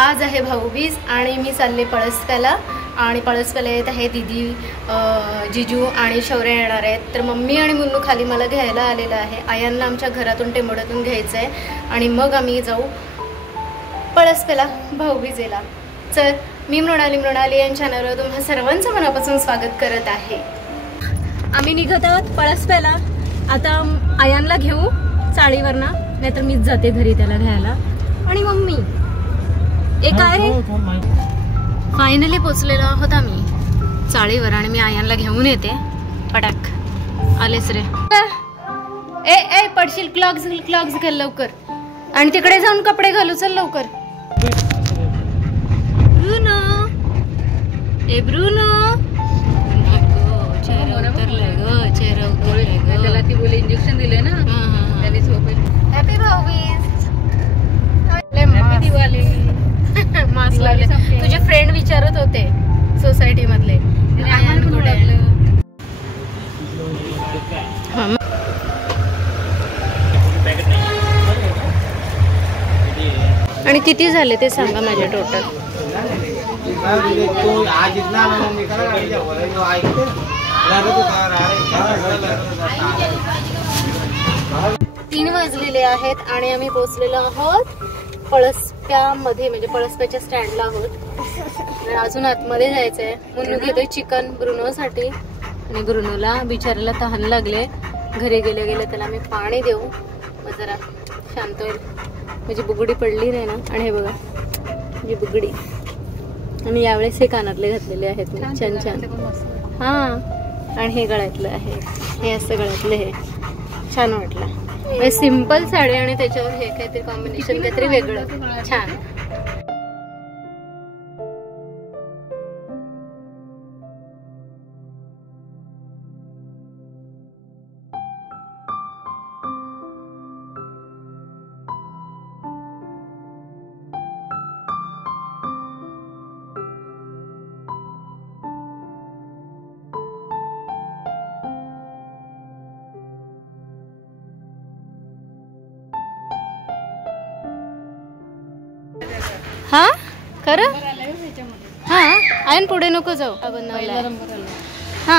आज आहे भाऊबीज आणि मी चालले पळसप्याला आणि पळसप्याला येत आहे दीदी, जिजू आणि शौर्य येणार आहेत. तर मम्मी आणि मुन्नू खाली मला घ्यायला आलेलं आहे. आयांना आमच्या घरातून टेंबोड्यातून घ्यायचं आहे आणि मग आम्ही जाऊ पळसप्याला भाऊबीजेला. तर मी मृणाली या चॅनलवर तुम्हा सर्वांचं मनापासून स्वागत करत आहे. आम्ही निघत आहोत पळसप्याला. आता आयांना घेऊ चाळीवरना, नाहीतर मीच जाते घरी त्याला घ्यायला. आणि मम्मी एक काय रे, फायनली पोचलेलो आहोत आम्ही चाळीवर आणि मी आयांना घेऊन येते. पटाक आलेच रे. ए ए पडशील. क्लॉक्स घाल लवकर आणि तिकडे जाऊन कपडे घालू. चल लवकर. ब्रुनो, ए ब्रुनो, चेहरा उतरलाय ग, चेहरा उतरलाय ग. त्याला ती बोले इंजेक्शन दिले ना, त्याने झोपेल. Happy Bhaubeej. Happy Diwali. Mask लावले. तुझे फ्रेंड विचारत होते सोसायटी मधले आणि किती झाले ते सांगा माझे टोटल. तीन वाजलेले आहेत आणि आम्ही पोहोचलेलो आहोत पळसप्यामध्ये, म्हणजे पळसप्याच्या स्टँडला आहोत. अजून आतमध्ये जायचंय. मुन्नू घेतोय चिकन ब्रुनोसाठी आणि ब्रुनोला बिचारायला तहान लागले. घरी गेले त्याला आम्ही पाणी देऊ, मग जरा शांत होईल. म्हणजे बुगडी पडली नाही ना. आणि हे बघा म्हणजे बुगडी. आणि यावेळेस हे कानातले घातलेले आहेत मी छान छान. हा आणि हे गळ्यातलं आहे, हे असं गळ्यातलं हे छान वाटलं. सिंपल साडी आणि त्याच्यावर हे काहीतरी कॉम्बिनेशन काहीतरी वेगळं छान. हा खरं. हा आयन पुढे नको जाऊ. हा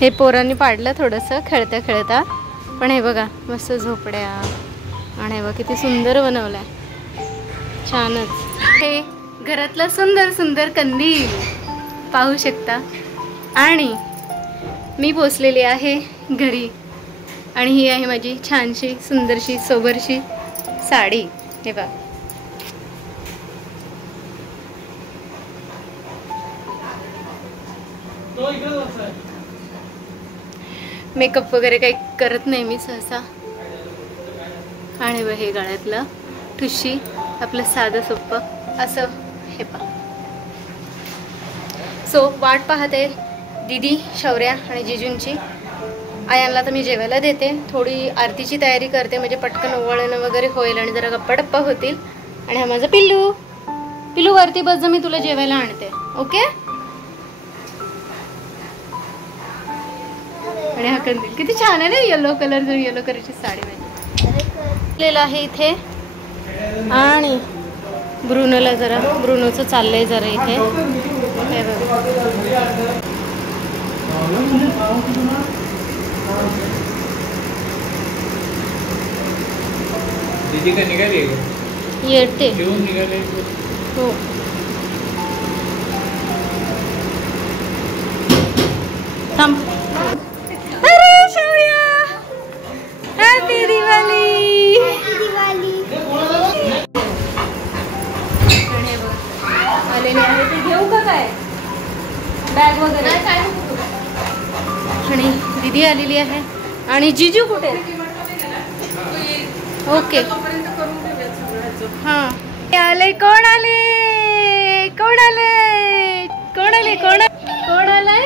हे पोरांनी पाडलं थोडंसं खेळता खेळता. पण हे बघा मस्त झोपड्या आणि हे बघा किती सुंदर बनवलाय. छानच. हे घरातला सुंदर सुंदर कंदील पाहू शकता. आणि मी पोचलेली आहे घरी आणि ही आहे माझी छानशी सुंदरशी सोबरशी साडी. हे बघा मेकअप वगैरे काही करत नाही मी सहसा. आणि हे गळ्यातलं ठुशी आपलं साधं सोपं असं हे पा. सो वाट पाहते दीदी, शौर्या आणि जिजूंची. आयांना तर मी जेवायला देते. थोडी आरतीची तयारी करते म्हणजे पटकन ओवाळणं वगैरे होईल आणि जरा गप्पा टप्पा होतील. आणि हा माझा पिल्लू वरती बस, मी तुला जेवायला आणते. ओके. आणि हा कंदील किती छान आहे ना, येलो कलर. येलो कलरची साडी माझी आहे इथे. आणि ब्रुनोला जरा, ब्रुनोचं चाललंय जरा इथे. हे बघा येते. हो थांब. हॅपी दिवाळी. आलेले आहे ते घेऊ का काय बॅग वगैरे. आणि दीदी आलेली आहे. आणि जिजू कुठे. ओके हा आले. कोण आले कोण आले कोण आले कोण कोण आलाय.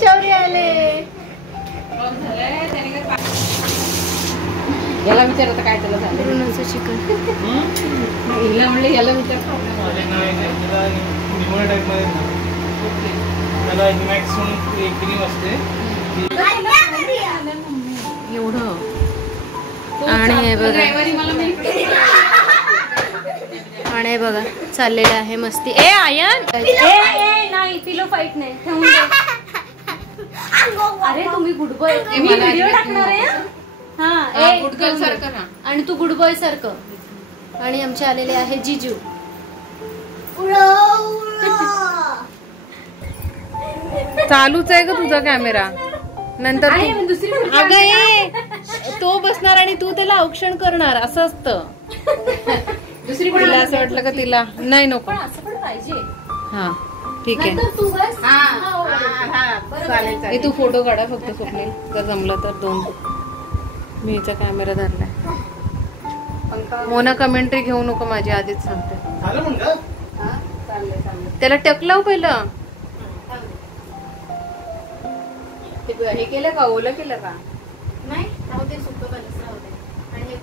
शौर्य आले. याला विचारत काय त्याला झालं. ब्रुनोचं चिकन. हिला म्हणले याला विचार. एवढं. आणि हे बघा आणि हे बघा चाललेलं आहे मस्ती. ए आयन नाही पिलो फाईट नाही ठेवून दे. अरे तुम्ही गुड बॉय व्हिडिओ टाकणार आहे. हा गुड गर्ल सारखं आणि तू गुड बॉय सारखं. आणि आमचे आलेले आहे जिजू. चालूच आहे ग तुझा कॅमेरा. नंतर अगं ये तो बसणार आणि तू त्याला औक्षण करणार असं असतं. दुसरी पण असं वाटलं का तिला नाही नको असं पण पाहिजे. हा ठीक आहे. तू फोटो काढा फक्त स्वप्नील जर जमलं तर 2. मी हिचा कॅमेरा धरलाय. मोना कमेंट्री घेऊ नको माझी आधीच सांगते. त्याला टकलाव पहिलं. हे केलं का ओलं केलं का नाही राहू दे सुकं बनस राहू दे. आणि हे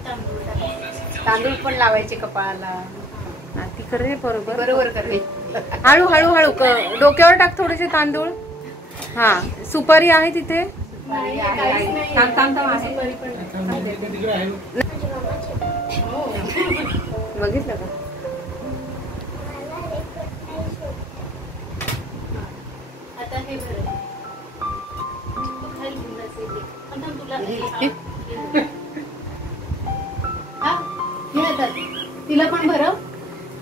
तांदूळ पण लावायचे कपाळाला. ती कर रे बरोबर बरोबर कर रे. हळू हळू हळू डोक्यावर टाक थोडेसे तांदूळ. हा सुपारी आहे तिथे. बघितलं का आता हे बरं तिला पण भरव.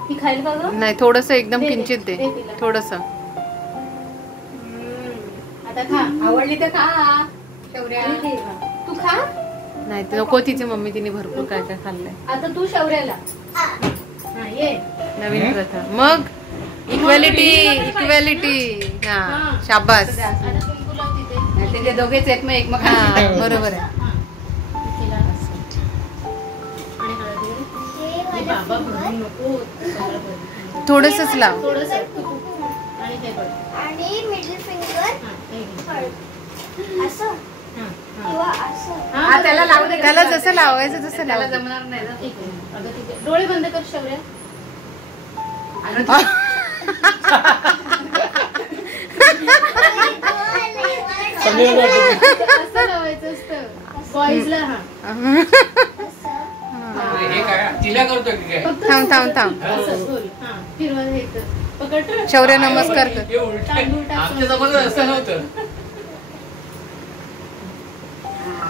ती खाईल का ग. नाही थोडस एकदम किंचित दे थोडस. आता खा. आवडली तर खा. तू खा. नाही नको तिची मम्मी तिने भरपूर काय काय खाल्लंय. आता तू शौर्याला ये. नवीन प्रथा मग इक्वॅलिटी इक्वॅलिटी. हा शाबास. ते दोघेच आहेत मग एकमेकांना. बरोबर आहे. थोडसच लाव. आणि मिडल फिंगर असं किंवा असं. त्याला लावू दे. त्याला जसं लावायचं तसं त्याला जमणार नाही ना. डोळे बंद कर शौर्य. असं लावायचं असतं बॉईजला. थांब थांब थांब. शौर्य नमस्कार कर.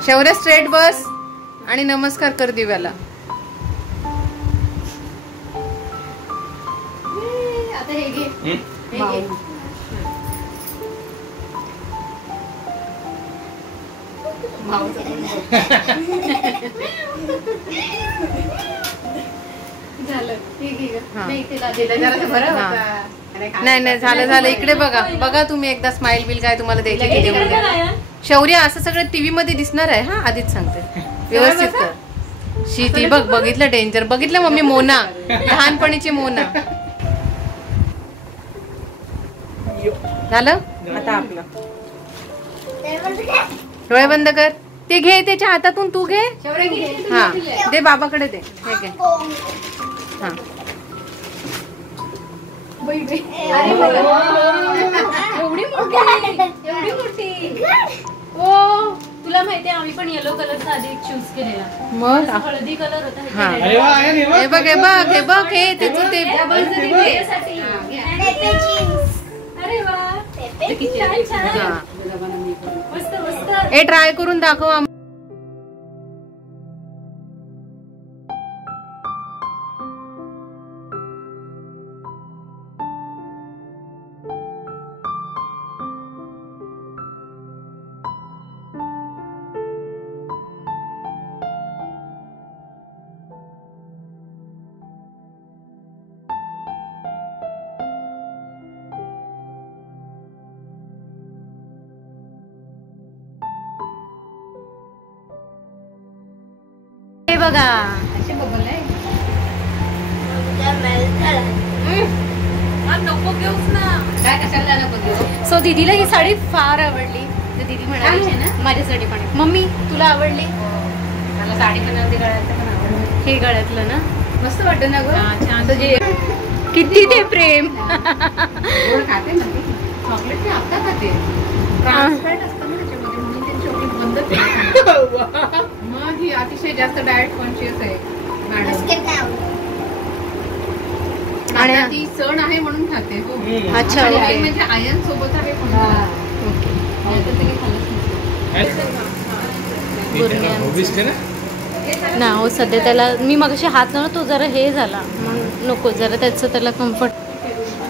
शौर्य स्ट्रेट बस आणि नमस्कार कर दिव्याला. आता हे घे. नाही नाही झालं झालं. इकडे बघा बघा तुम्ही एकदा स्माइल बिल काय तुम्हाला द्यायची. शौर्य असं सगळं टीव्ही मध्ये दिसणार आहे. हा आधीच सांगते व्यवस्थित कर. ती बघ बघितलं डेंजर. बघितलं मम्मी मोना लहानपणीची मोना. झालं आता आपलं. डोळे बंद कर. ते घे त्याच्या हातातून तू घे. हा दे बाबाकडे दे. हे घे. हा एवढी मोठी. ओ तुला माहितीये आम्ही पण येलो कलरचा आधी चूज केलेला. मग हळदी कलर होता. हे बघ हे बघ हे बघ हे त्याचं ते. अरे वा मस्त मस्त. हे ट्राय करून दाखव. बघा सो दीदीला ही साडी फार आवडली. तर दीदी म्हणाली ना माझ्यासाठी पण. मम्मी तुला आवडली. मला साडी पण आवडली गळ्यातलं पण आवडलं. हे गळ्यातलं ना मस्त वाटतं ना गं. छान. किती ते प्रेम. खाते ना चॉकलेट. आता खाते ट्रान्सपॅरंट असतं ना त्याच्यामध्ये म्हणून ते चॉकलेट बंद. मग ही अतिशय जास्त डाएट कॉन्शियस आहे मॅडम. आणि ती सण आहे म्हणून खाते. हो अच्छा ओके. म्हणजे आयन सोबत आहे म्हणून. ना हो सध्या त्याला मी मगाशी हात लावला तो जरा हे झाला मग नको जरा त्याचं त्याला कम्फर्ट.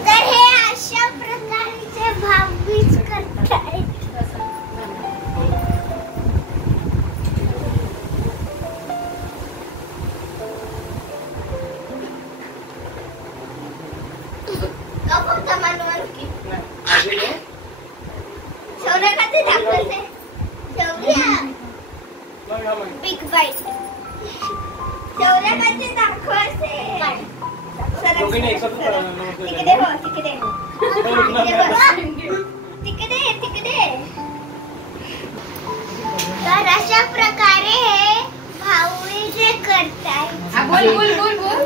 तर हे अशा प्रकारचे भाऊबीज करतात. बिग बाईट तर अशा प्रकारे हे भाऊबीज करतात.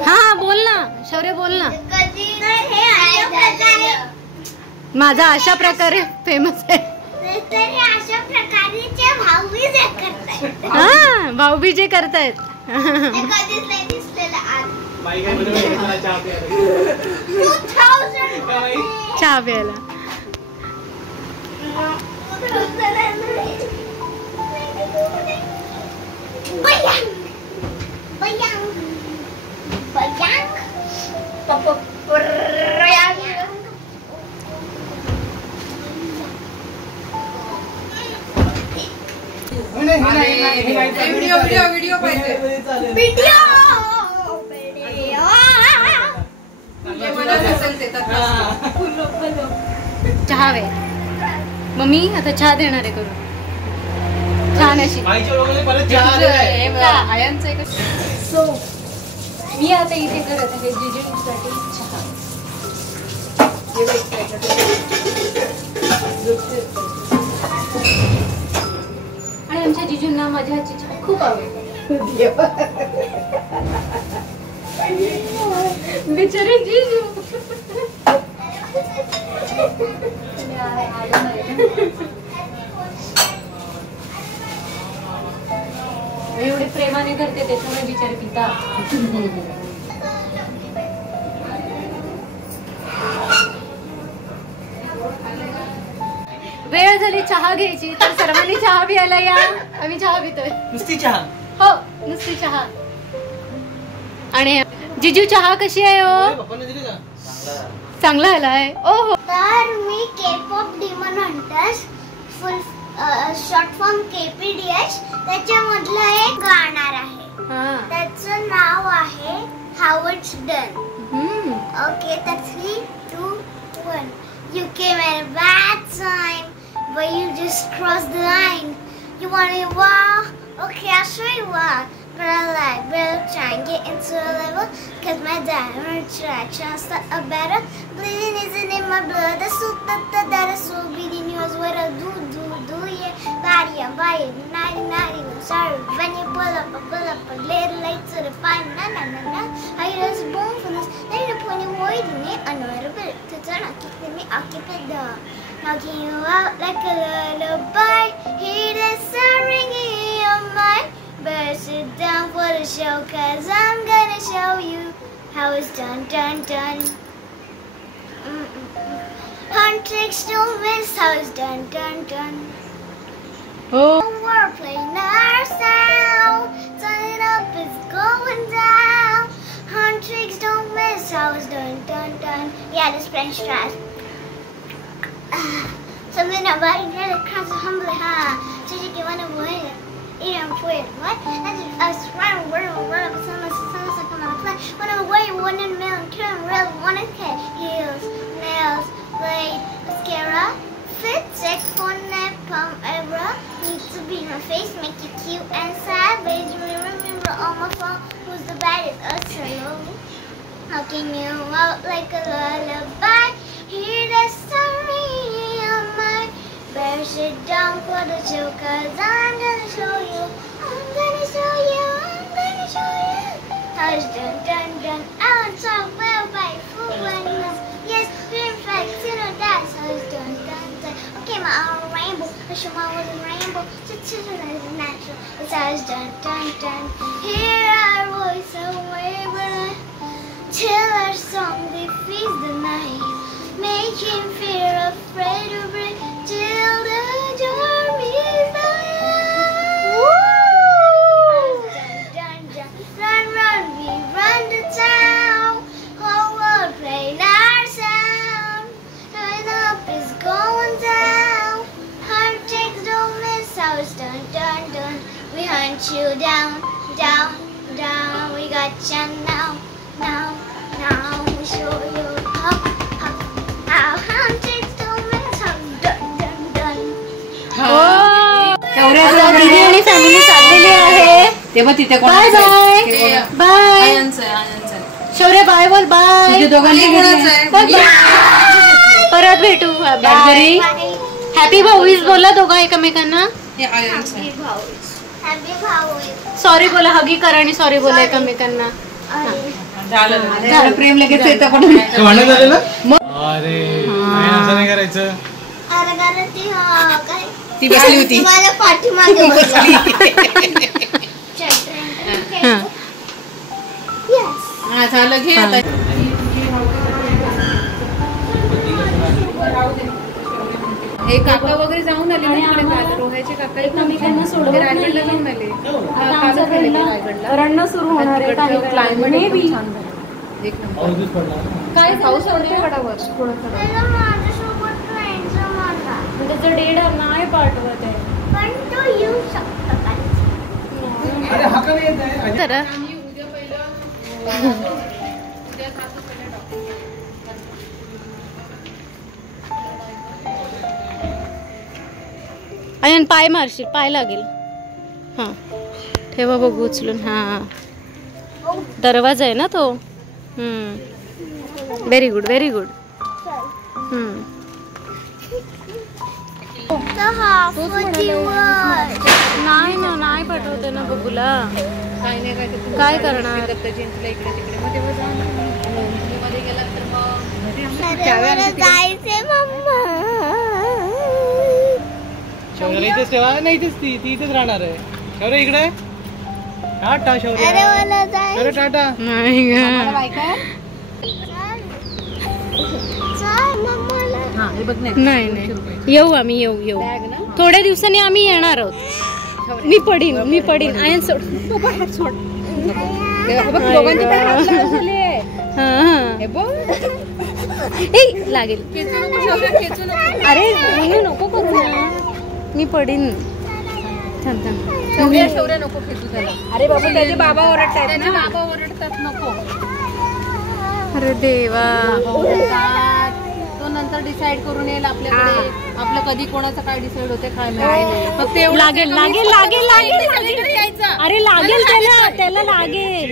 हा बोल ना शौर्य बोल ना. कधी हे अशा प्रकारे माझा अशा प्रकारे फेमस आहे. तर हे अशा प्रकारचे भाऊबीज करतात. हा भाऊबीज जे करतायत. कधीच नाही दिसलेलं आज. 2000 चहा प्यायला. व्हिडिओ पाहिजे. चहा वे मम्मी आता चहा देणार आहे करून. छान अशी सो मी आता इथे करत आहे जिजूसाठी चहा. आणि आमच्या जिजूंना माझ्या हातची चहा खूप आवडते. बिचारे जिजू एवढे प्रेमाने करते त्याच्यामुळे बिचारे पिता. वेळ झाली चहा घ्यायची तर सर्वांनी चहा प्यायला या. आम्ही चहा पितोय. नुसती चहा. हो नुसती चहा. आणि जिजू चहा कशी आहे हो. चांगला आलाय. ओ हो. तर मी K pop demon hunters full short form KPDH त्याच्यामधलं एक गाणार आहे. त्याचं नाव आहे हाऊ इट्स डन. ओके तर 3, 2, 1. You came at a bad time, but you just crossed the line. You want to walk? Okay, I'll show you what. But I like better try and get into a level. Cause my diamond try to start a better. Bleeding isn't in my blood. That's so bleeding yours. What I do, yeah. Body, I'm body, naughty. I'm sorry. When you pull up a little late to the fight. Nah. I just born for this. Then the point you're avoiding it. I know a little bit to turn on. Keeping me occupied down. Knocking you out like a lullaby. Hear the sound ringing in your mind. Better sit down for the show, cause I'm gonna show you how it's done. Hunt tricks, don't miss how it's done. Oh. We're playing our sound. Turn it up, it's going down. Hunt tricks, don't miss how it's done. Yeah, this French fries. Something about it really comes so humbly, huh? So you can run away. What? That's us running, we're someone's like I'm on a play. When I'm away, 1 in a million, couldn't really want to get heels, nails, blade, mascara, fit, sex, phone, net, palm, ever. Needs to be my face, make you cute and savage. Remember on my phone, who's the baddest? Us alone. Knocking you out like a lullaby. Hear the story of mine. Better sit down for the show, cause I'm gonna show you. How it's done. I don't talk well by fool anymore. Yes, in fact, that's how it's done. Okay, my own rainbow. I show my was a rainbow. So children is natural. It's how it's done. Hear our voice away, but till our song before. Making fear afraid to break till the charm is done. Dun, dun, dun. Run, run, we run to town. Whole world playing our sound. Turn up is going down. Heart takes don't miss house. Dun, dun, dun. We hunt you down, down, down. We got you now, now, now. We show you how, how. Our hunt takes don't miss house. Dun, dun, dun. दीदी आणि family चाललेली आहे. तेव्हा तिथे bye bye bye. शौर्य bye बोल. Bye. दोघांनी परत भेटू. बाय. हॅपी भाऊबीज बोला दोघा एकमेकांना. Happy भाऊबीज. सॉरी बोला. हगी करा आणि सॉरी बोला एकमेकांना. प्रेम लगेच येतं पण भांडण झालेलं. अरे असं नाही करायचं. अरे कारण ती काय ती बसली होती माझ्या पाठीमागे बसली. Yes. हा झालं घे आता. हे काका वगैरे जाऊन आले ना तिकडे काल. रोह्याचे काका रायगडला जाऊन आले. रणनं सुरू होणार आहे. क्लायमेट एक नंबर. काय पाऊस पडतो फटाफट थोडं. त्याला माझ्यासोबत फ्रेंडचा माझा त्याचं डेट नाही पाठवत आहे. पण तो येऊ शकतो का? आणि पाय मारशील. पाय लागेल. हा ठेवा बघू उचलून. हा दरवाजा आहे ना तो. Very good very good. नाही ना नाही पाठवते ना बघूला. काय करणार. जायचे मम्मा. शौर्य इथेच ठेवा. नाही इथेच ती इथेच राहणार आहे. शौर्य इकडे. टाटा शौर्य. अरे मला शौर्य टाटा. नाही ग. नाही नाही येऊ आम्ही. येऊ थोड्या दिवसांनी आम्ही येणार आहोत. मी पडीन आयन सोड. लागेल. अरे नको करू. मी पडीन. थांब शौर्य नको खेचू त्याला. अरे बाबा त्याचे बाबा ओरडतात नको. अरे देवा. तो नंतर डिसाइड करून येईल आपल्याकडे. आपलं कधी कोणाचं काय डिसाइड होते काय माहिती. फक्त लागेल. अरे लागेल त्याला लागेल.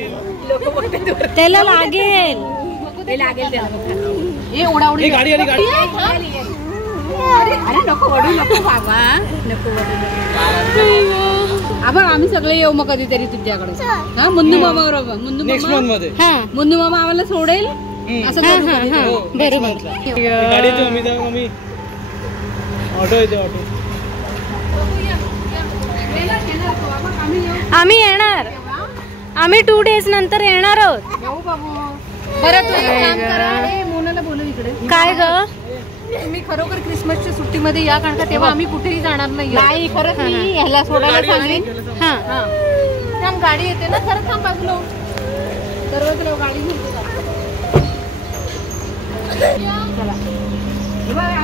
हे उडाउडी गाडी आली गाडी. अरे नको वडू नको बाबा. नको आबा आम्ही सगळे येऊ मग कधीतरी तुझ्याकडे. हा मुन्नू मामा बरोबर. नेक्स्ट मंथ मध्ये मुन्नू मामा आम्हाला सोडेल असं. बरोबर. गाडी येते मम्मी. ऑटो येते ऑटो. आम्ही येणार. आम्ही 2 days नंतर येणार आहोत. बरं तू एक काम करा. मोनाला बोलव इकडे. काय ग. तुम्ही खरोखर क्रिसमसच्या सुट्टीमध्ये या कारण का तेव्हा आम्ही कुठेही जाणार नाही. खरंच मी ह्याला सोडायला सांगेन. हा थांब गाडी येते ना. खरंच थांब बाजूला. सर्वच गाडी घेऊन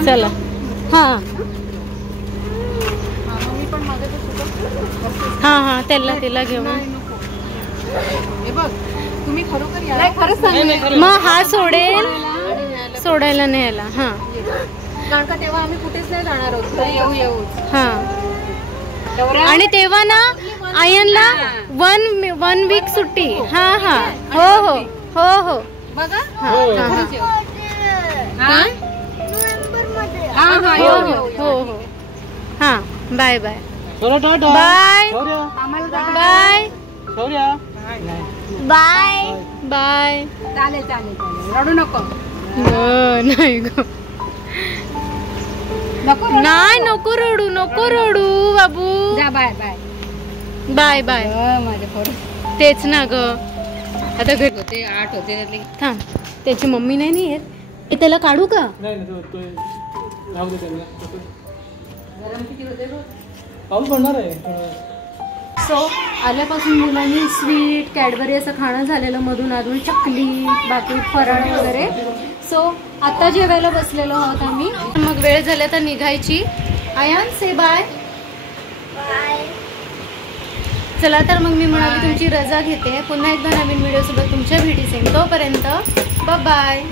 चला. हा मी पण माझं हा त्याला घेऊन. हे बघ तुम्ही खरोखर या. खरंच सांग. मग हा सोडेल. सोडायला न्यायला. हा कारण का तेव्हा आम्ही कुठेच नाही जाणार आहोत. येऊ. हा आणि तेव्हा ना आयनला 1 week सुट्टी. हा हो बघा. नोव्हेंबर मध्ये. हो हा bye bye. Tata. Bye bye bye bye. चालेल रडू नको. नाही ग. नाही नको रडू बाबू. Bye bye bye. तेच ना ग. आता घरी होते 8 होते. थांब. त्याची मम्मी नाही येत. त्याला काढू का? नाही राहू दे त्यांना. गरम किती होते बघ. पाऊस पडणार आहे. सो आल्यापासून मुलांनी स्वीट कॅडबरी असं खाणं झालेलं, मधून अधून चकली, बाकी फराळ वगैरे. सो आता जेवायला बसलेलो आहोत आम्ही. मग वेळ झाल्या तर निघायची. आयान से बाय. चला तर मग मी म्हणाली तुमची रजा घेते. पुन्हा एकदा नवीन व्हिडिओ सोबत तुमच्या भेटीस येईन. तोपर्यंत बाय.